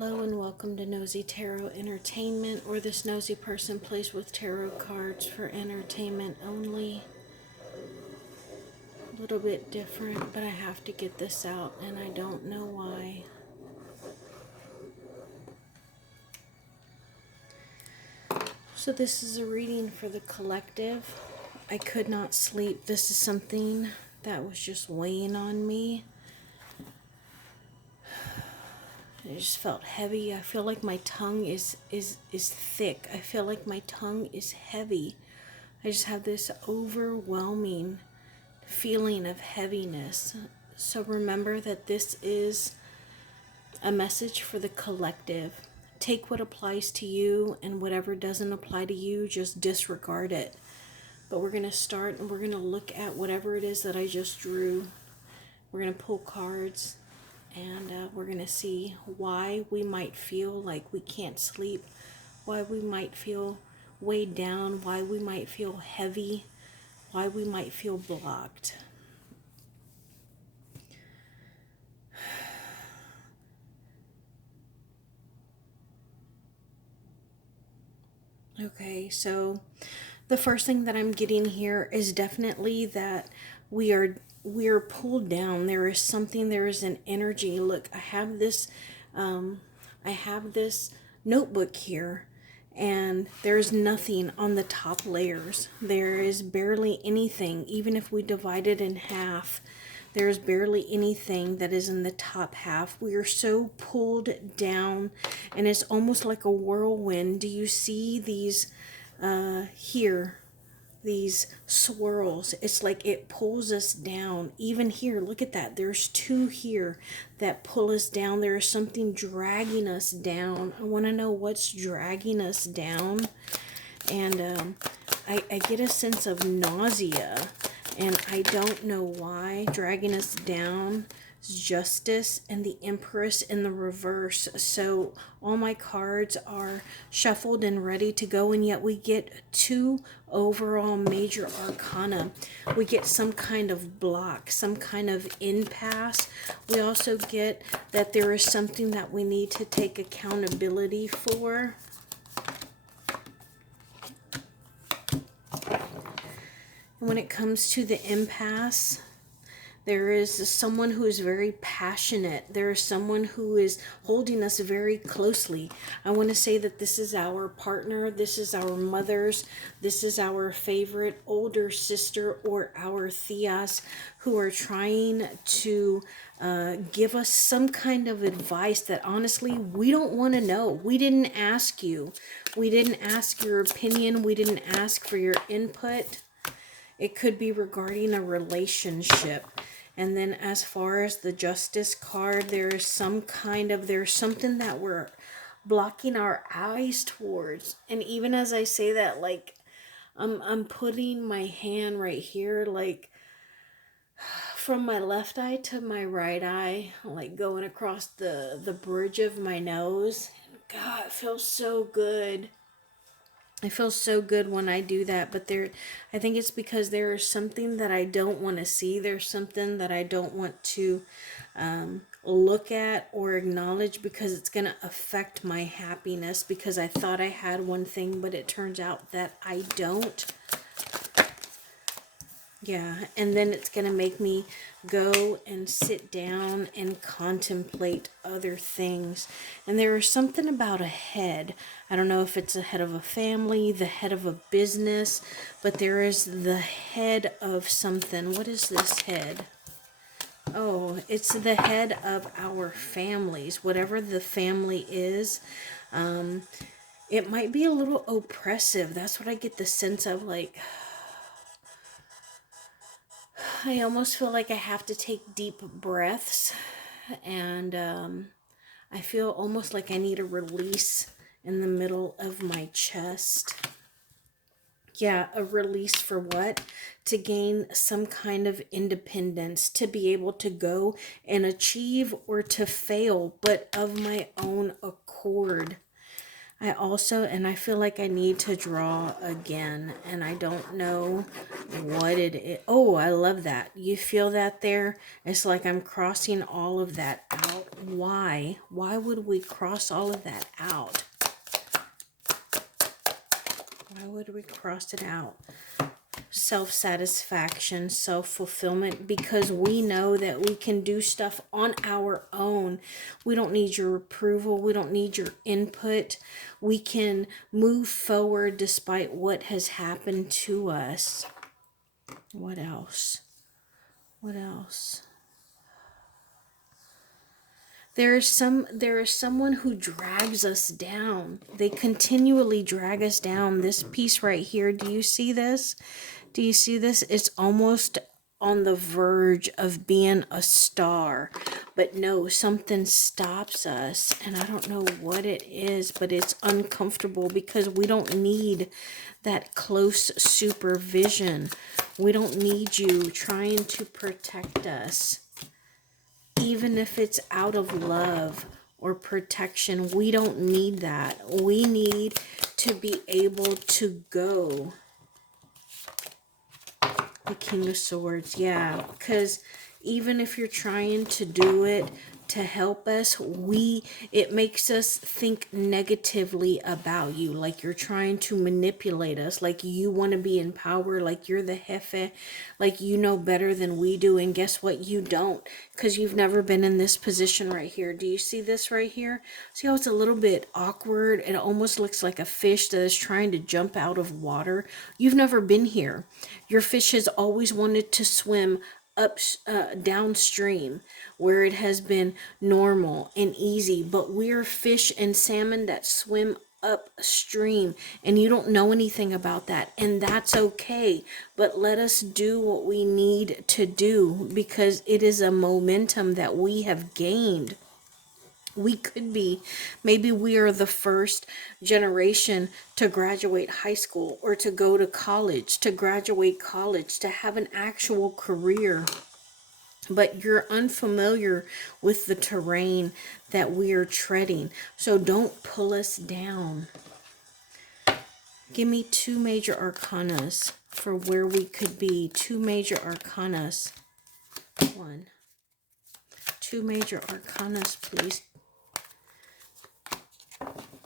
Hello and welcome to Nosy Tarot Entertainment, where this nosy person plays with tarot cards for entertainment only. A little bit different, but I have to get this out and I don't know why. So this is a reading for the collective. I could not sleep. This is something that was just weighing on me. I just felt heavy. I feel like my tongue is thick. I feel like my tongue is heavy. I just have this overwhelming feeling of heaviness. So remember that this is a message for the collective. Take what applies to you, and whatever doesn't apply to you, just disregard it. But we're going to start and we're going to look at whatever it is that I just drew. We're going to pull cards and we're going to see why we might feel like we can't sleep, why we might feel weighed down, why we might feel heavy, why we might feel blocked. Okay, so the first thing that I'm getting here is definitely that we are pulled down. There is something, there is an energy. Look, I have this notebook here, and there's nothing on the top layers. There is barely anything. Even if we divide it in half, there's barely anything that is in the top half. We are so pulled down, and it's almost like a whirlwind. Do you see these here? These swirls. It's like it pulls us down. Even here, look at that. There's two here that pull us down. There is something dragging us down. I want to know what's dragging us down. And I get a sense of nausea, and I don't know why. Dragging us down. Justice and the Empress in the reverse. So all my cards are shuffled and ready to go, and yet we get two overall major arcana. We get some kind of block, some kind of impasse. We also get that there is something that we need to take accountability for. And when it comes to the impasse, there is someone who is very passionate. There is someone who is holding us very closely. I want to say that this is our partner. This is our mothers. This is our favorite older sister or our tias who are trying to give us some kind of advice that honestly we don't want to know. We didn't ask you. We didn't ask your opinion. We didn't ask for your input. It could be regarding a relationship. And then as far as the Justice card, there's something that we're blocking our eyes towards. And even as I say that, like, I'm putting my hand right here, like, from my left eye to my right eye, like going across the bridge of my nose. God, it feels so good. It feels so good when I do that, but I think it's because there is something that I don't want to see. There's something that I don't want to look at or acknowledge, because it's going to affect my happiness, because I thought I had one thing, but it turns out that I don't. Yeah, and then it's going to make me go and sit down and contemplate other things. And there is something about a head. I don't know if it's the head of a family, the head of a business, but there is the head of something. What is this head? Oh, it's the head of our families, whatever the family is. It might be a little oppressive. That's what I get the sense of, like, I almost feel like I have to take deep breaths, and I feel almost like I need a release in the middle of my chest. Yeah, a release for what? To gain some kind of independence, to be able to go and achieve or to fail, but of my own accord. I also, and I feel like I need to draw again, and I don't know what it is. Oh, I love that. You feel that there? It's like I'm crossing all of that out. Why? Why would we cross all of that out? Why would we cross it out? Self-satisfaction, self-fulfillment, because we know that we can do stuff on our own. We don't need your approval. We don't need your input. We can move forward despite what has happened to us. What else? What else? There is someone who drags us down. They continually drag us down. This piece right here, do you see this? Do you see this? It's almost on the verge of being a star. But no, something stops us. And I don't know what it is, but it's uncomfortable because we don't need that close supervision. We don't need you trying to protect us. Even if it's out of love or protection, we don't need that. We need to be able to go. The King of Swords, yeah, because even if you're trying to do it to help us, it makes us think negatively about you, like you're trying to manipulate us, like you want to be in power, like you're the jefe, like you know better than we do, and guess what? You don't, because you've never been in this position right here. Do you see this right here? See how it's a little bit awkward? It almost looks like a fish that is trying to jump out of water. You've never been here. Your fish has always wanted to swim downstream where it has been normal and easy, but we're fish and salmon that swim upstream, and you don't know anything about that, and that's okay. But let us do what we need to do, because it is a momentum that we have gained. We could be, maybe we are the first generation to graduate high school, or to go to college, to graduate college, to have an actual career. But you're unfamiliar with the terrain that we are treading. So don't pull us down. Give me 2 major arcanas for where we could be. 2 major arcanas. 1. 2 major arcanas, please.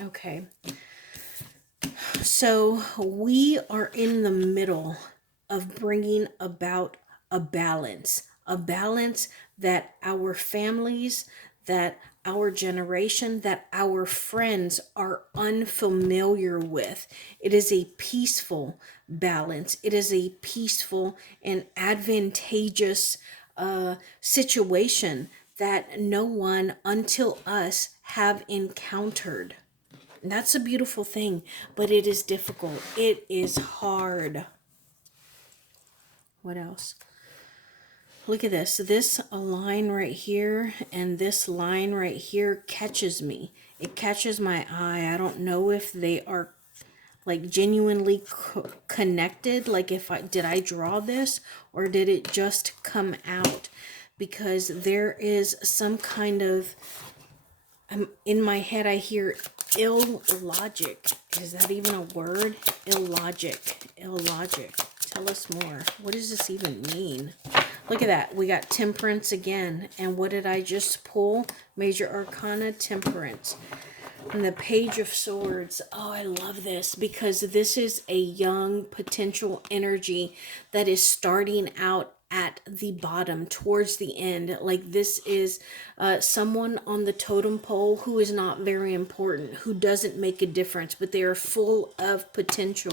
Okay. So we are in the middle of bringing about a balance that our families, that our generation, that our friends are unfamiliar with. It is a peaceful balance. It is a peaceful and advantageous situation that no one until us have encountered. And that's a beautiful thing, but it is difficult. It is hard. What else? Look at this. This line right here and this line right here catches me. It catches my eye. I don't know if they are like genuinely connected. Like did I draw this, or did it just come out? Because there is some kind of, in my head I hear illogic. Is that even a word? Illogic. Illogic. Tell us more. What does this even mean? Look at that. We got Temperance again. And what did I just pull? Major Arcana, Temperance. And the Page of Swords. Oh, I love this, because this is a young potential energy that is starting out at the bottom towards the end. Like this is someone on the totem pole who is not very important, who doesn't make a difference, but they are full of potential.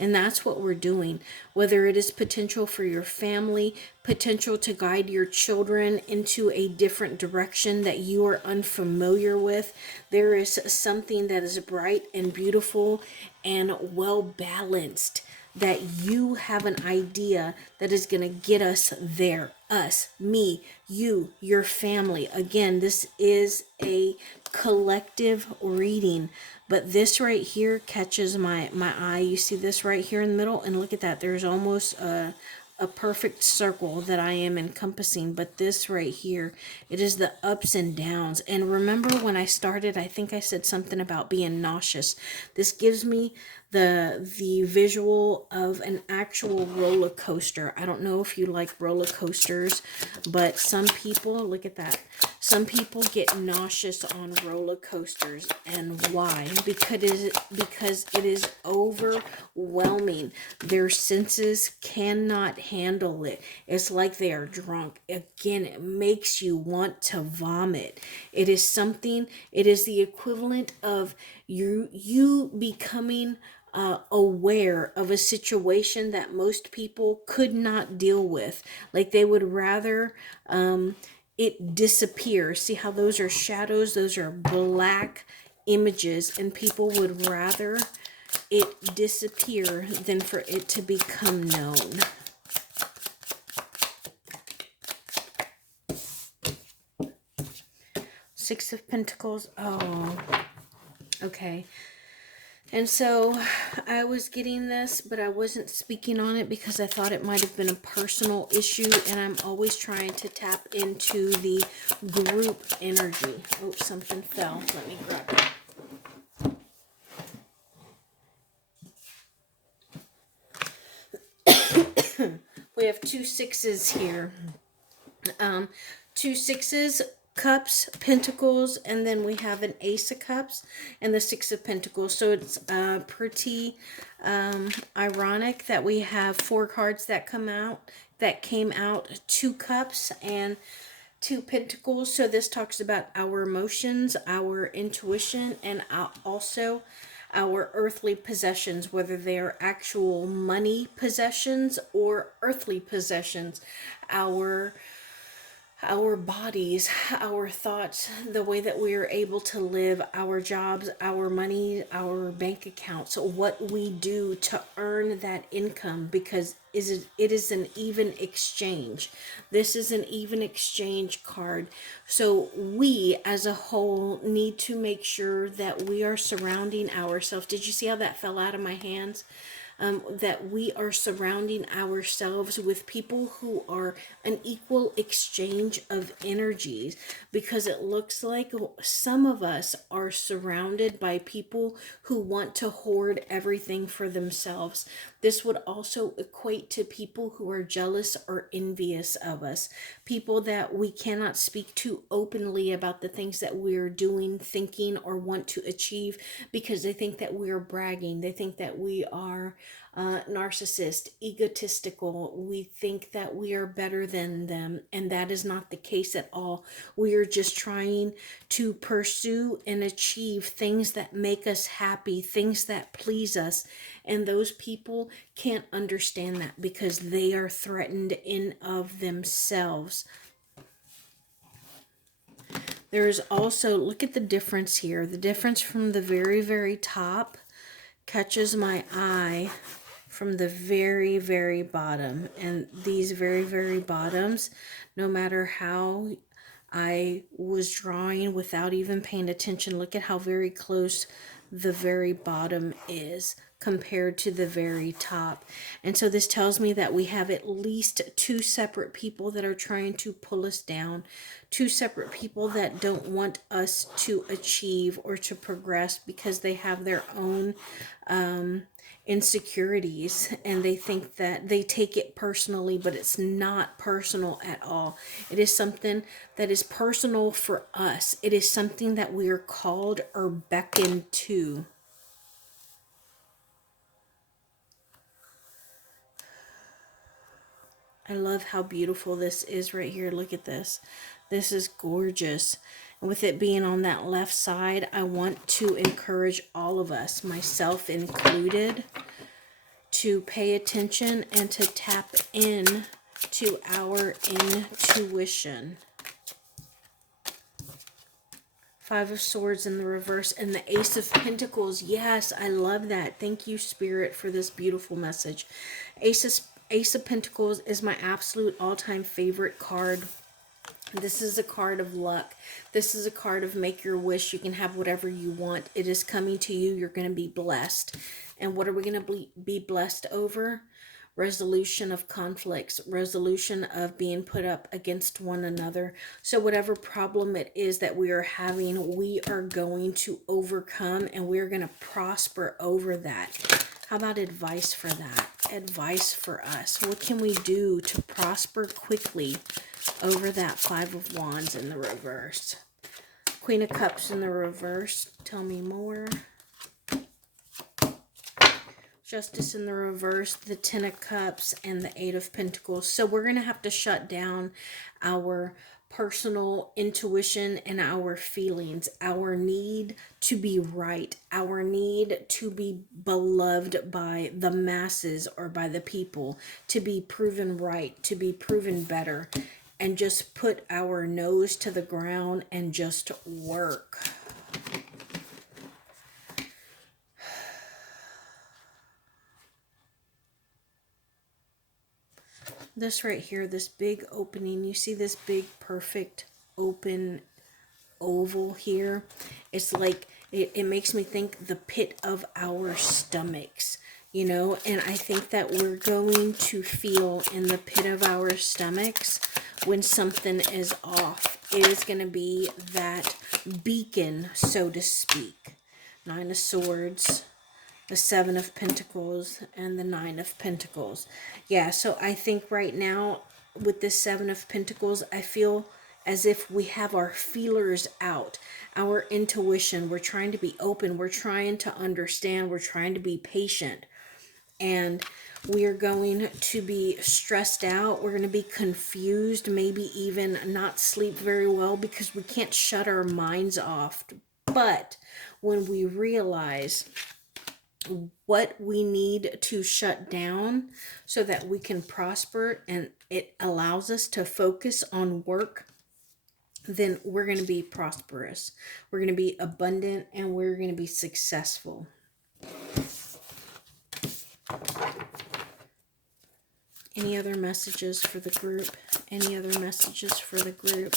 And that's what we're doing. Whether it is potential for your family, potential to guide your children into a different direction that you are unfamiliar with, there is something that is bright and beautiful and well balanced, that you have an idea that is going to get us there. Us, me, you, your family. Again, this is a collective reading, but this right here catches my eye. You see this right here in the middle, and look at that. There's almost a a perfect circle that I am encompassing, but this right here, it is the ups and downs. And remember when I started, I think I said something about being nauseous. This gives me the visual of an actual roller coaster. I don't know if you like roller coasters, but some people, look at that. Some people get nauseous on roller coasters. And why? Because it is overwhelming. Their senses cannot handle it. It's like they are drunk. Again, it makes you want to vomit. It is something, it is the equivalent of you becoming aware of a situation that most people could not deal with. Like they would rather it disappear. See how those are shadows? Those are black images, and people would rather it disappear than for it to become known. Six of Pentacles. Oh, okay. And so I was getting this, but I wasn't speaking on it because I thought it might have been a personal issue, and I'm always trying to tap into the group energy. Oh, something fell. Let me grab it. We have 2 6s here. 2 6s, cups, pentacles, and then we have an ace of cups and the 6 of pentacles. So it's pretty ironic that we have 4 cards that came out, 2 cups and 2 pentacles. So this talks about our emotions, our intuition, and also our earthly possessions, whether they are actual money possessions or earthly possessions, our bodies, our thoughts, the way that we are able to live, our jobs, our money, our bank accounts, what we do to earn that income, because it is an even exchange. This is an even exchange card. So we as a whole need to make sure that we are surrounding ourselves. Did you see how that fell out of my hands? That we are surrounding ourselves with people who are an equal exchange of energies, because it looks like some of us are surrounded by people who want to hoard everything for themselves. This would also equate to people who are jealous or envious of us, people that we cannot speak to openly about the things that we're doing, thinking, or want to achieve, because they think that we are bragging. They think that we are narcissist, egotistical. We think that we are better than them, and that is not the case at all. We are just trying to pursue and achieve things that make us happy, things that please us, and those people can't understand that because they are threatened in of themselves. There's also, look at the difference here. The difference from the very, very top catches my eye from the very, very bottom. And these very, very bottoms, no matter how I was drawing without even paying attention, look at how very close the very bottom is compared to the very top. And so this tells me that we have at least 2 separate people that are trying to pull us down, 2 separate people that don't want us to achieve or to progress because they have their own insecurities, and they think that they take it personally, but it's not personal at all. It is something that is personal for us. It is something that we are called or beckoned to. I love how beautiful this is right here. Look at this. This is gorgeous. And with it being on that left side, I want to encourage all of us, myself included, to pay attention and to tap in to our intuition. 5 of Swords in the reverse and the Ace of Pentacles. Yes, I love that. Thank you, Spirit, for this beautiful message. Ace of Pentacles is my absolute all-time favorite card. This is a card of luck. This is a card of make your wish. You can have whatever you want. It is coming to you. You're going to be blessed. And what are we going to be blessed over? resolution of conflicts, resolution of being put up against one another. So whatever problem it is that we are having, we are going to overcome and we're going to prosper over that. How about advice for that? Advice for us. What can we do to prosper quickly over that Five of Wands in the reverse? Queen of Cups in the reverse. Tell me more. Justice in the reverse, the Ten of Cups, and the Eight of Pentacles. So we're going to have to shut down our personal intuition and our feelings, our need to be right, our need to be beloved by the masses or by the people, to be proven right, to be proven better, and just put our nose to the ground and just work. This right here, this big opening, you see this big perfect open oval here? It's like, it makes me think the pit of our stomachs, you know, and I think that we're going to feel in the pit of our stomachs when something is off. It is going to be that beacon, so to speak. Nine of Swords, the Seven of Pentacles, and the Nine of Pentacles. Yeah, so I think right now with this Seven of Pentacles, I feel as if we have our feelers out, our intuition. We're trying to be open. We're trying to understand. We're trying to be patient. And we are going to be stressed out. We're going to be confused, maybe even not sleep very well because we can't shut our minds off. But when we realize what we need to shut down so that we can prosper and it allows us to focus on work, then we're going to be prosperous. We're going to be abundant and we're going to be successful. Any other messages for the group? Any other messages for the group?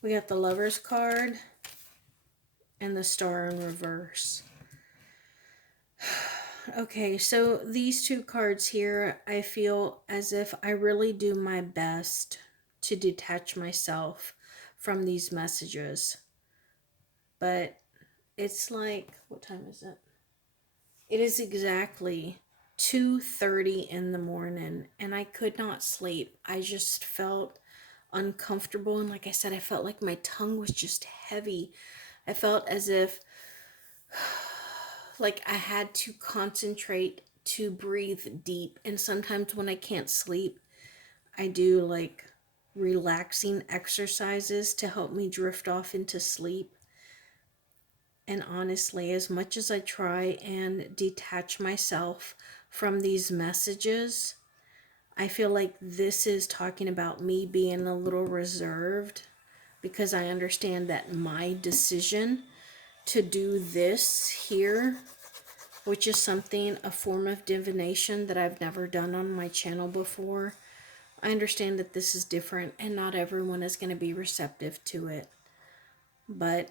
We got the Lover's card and the Star in reverse. Okay, so these two cards here, I feel as if I really do my best to detach myself from these messages. But it's like, what time is it? It is exactly 2:30 in the morning and I could not sleep. I just felt uncomfortable, and like I said, I felt like my tongue was just heavy. I felt as if like I had to concentrate to breathe deep, and sometimes when I can't sleep, I do like relaxing exercises to help me drift off into sleep. And honestly, as much as I try and detach myself from these messages, I feel like this is talking about me being a little reserved because I understand that my decision to do this here, which is something, a form of divination that I've never done on my channel before, I understand that this is different and not everyone is going to be receptive to it. But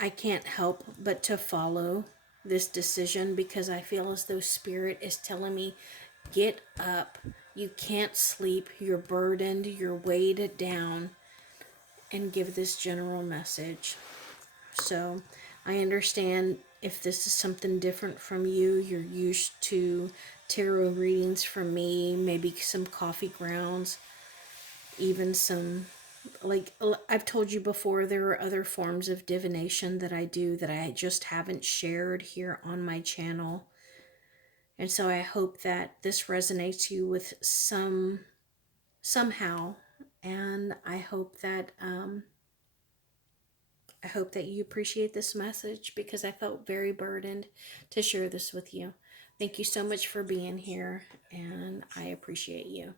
I can't help but to follow this decision because I feel as though Spirit is telling me, get up. You can't sleep. You're burdened. You're weighed down. And give this general message. So I understand if this is something different from you. You're used to tarot readings from me, maybe some coffee grounds, even some, like I've told you before, there are other forms of divination that I do that I just haven't shared here on my channel. And so I hope that this resonates you with somehow, and I hope that you appreciate this message because I felt very burdened to share this with you. Thank you so much for being here, and I appreciate you.